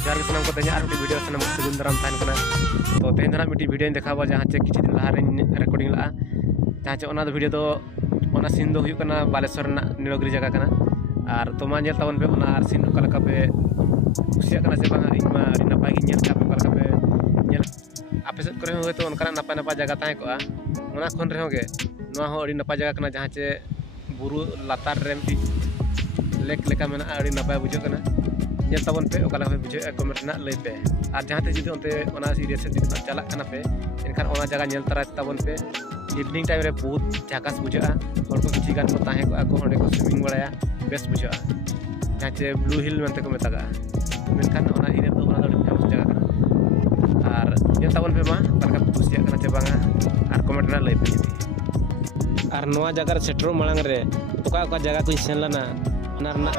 Jar के सनम को तेज और वीडियो सनम सगुन दाराम तहन कना तो तेज ना मिट्टी वीडियो देखावा जहाँ चे किसी दिन लहारे रेकर्डिंग ला जहाँ चे ओना वीडियो तो ओना सीन दो हुई कना बालेश्वर नीलगिरी जगह कना और तो मा तबन पे ओना और सीन ओका पे कुसिया कना से बांगा इमा अड़ी नपाय गी नेल कापे ओका पे नेल आपे सेद करे हो तो ओनका नपाय नपाय जगह ताहे को ओना खन रे होगे नोआ हो अड़ी नपाय जगह कना जहाँ चे बुरु लातार रे मिट्टी लेक लेका मेना अड़ी नपाय बुझो कना नेल तबन पे ओका पे बुझो कमेंट ना लई पे और जहाँ ते जुदी ओनते ओना सीरियस जुदी ना चला कना पे एनखान ओना जगह नेल तरा तबन पे इवनिंग टाइम रे बहुत झाकास बुझा और को किसी गान को ताहे को ओंडे को स्विमिंग बड़ाया बेस्ट बुझा जहाँ चे ब्लू हिल मनते को मेतागा मेनखान ओना एरिया तो ओना फेमस जगह कना और नेल तबन पे मा ओका कुसिया कना चे बांगा और कमेंट ना लई पे जुदी और नोआ जगह रे सेटरो मांग रे ओका जगह को सेन लना ओना रना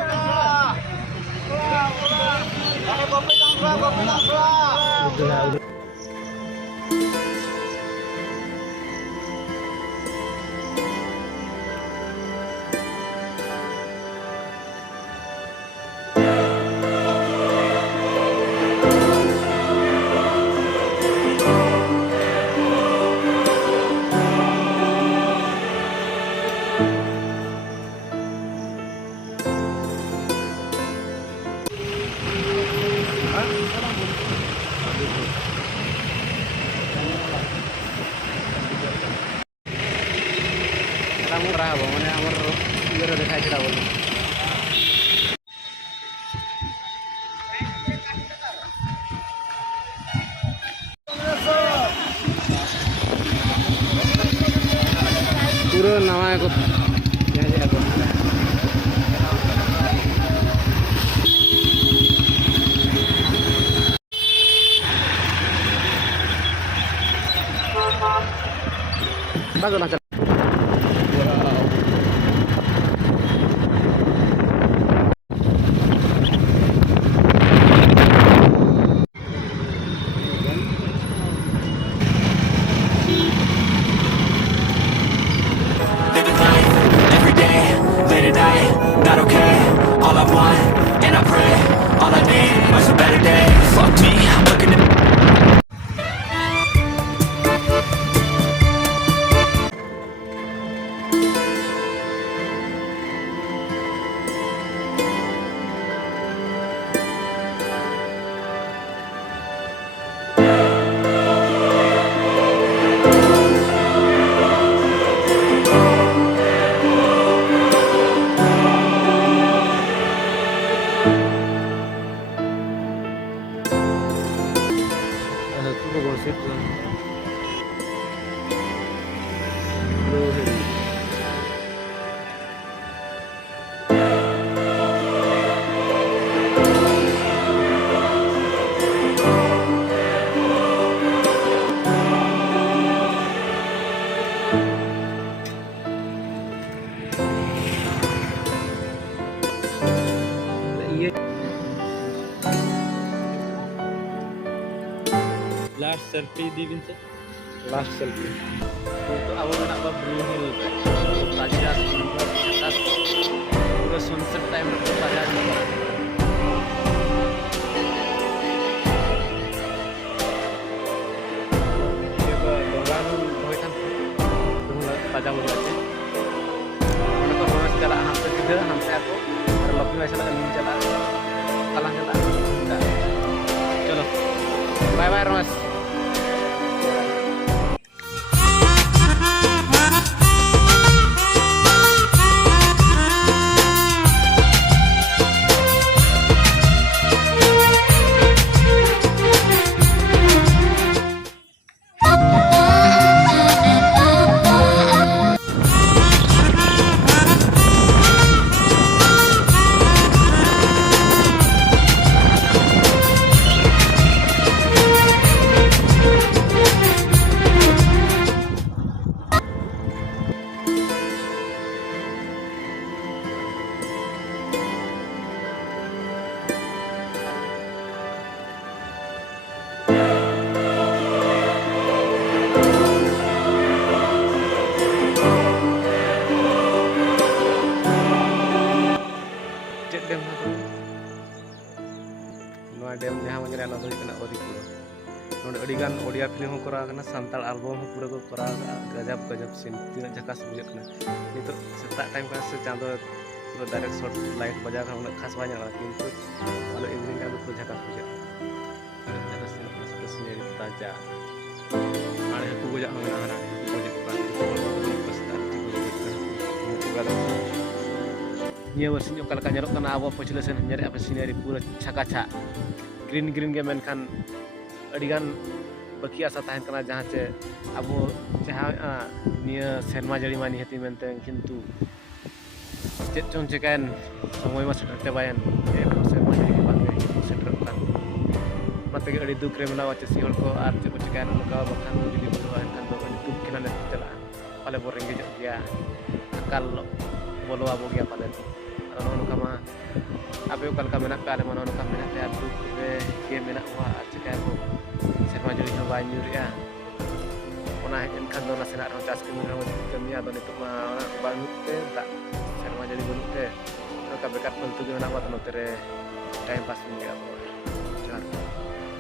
रहा है मैंने हमारे ये दिखाई चला बोल पूरा नवा को बागोला not okay. All I want, and I pray, all I need are some better days. Fuck me, I'm looking at last selfie दी बिन से लास्ट सेल्फी तो अब मैं अब ब्लू हिल ताजा पूरा सनसेट टाइम में ताजा ये तो लोगान होय खान तुमला ताजा हो जाते मैंने तो रोज चला हम से किधर हमसे आपको और लपी में चला नीचे चला कलां चला चलो बाय बाय रोज नवा डैम जहाँ बन रहा है ना अरिपुरा नोडे अड़ीगान ओडिया फिल्म हो करा करना सानताल एल्बम हो पूरा को करा गजब गजब सीन तीन झकास बुझे करना नितो सेता टाइम का से चांदो पूरा डायरेक्ट शॉट लाइट बजा कर उन्हें खास बजा किंतु वाला इवनिंग का तो झकास बुझे झकास सीन पूरा सीनरी ताजा आड़े हकू बजा हो ना हरा हकू बजा का पस्ता निया वर्षन जो कलका nyarok kana abo pochle sen nyari apa sinari pura chaka-chak green green ge menkan अड़ीगान बकी आशा तहन कना जहाँ चे अब जहाँ निया सेरमा जड़ी मानी हती मेनते किंतु चेत चों चेकान समय मा सेटर चबायन सेरमा जड़ी के बांगे सेटर कान मते अड़ी दुख रे मना वाचे सिहल को आर चे को चेकान नका बखान जुदी बोलवा एनखान दो अड़ी दुख किना ने चला पाले बो रेंगे जो गया अकाल बोलो आबो गया पाले तो नोनका मा abe ukal ka menak ka ale mano ka menak ya duk be ke menak wa aceka ko serma jori no banjur ya ona en kan do nasena ro tas ke mino kami ado nitu ma banut te tak serma jori banut te no ka bekat pentu ke menak wa no tere time pass ni ya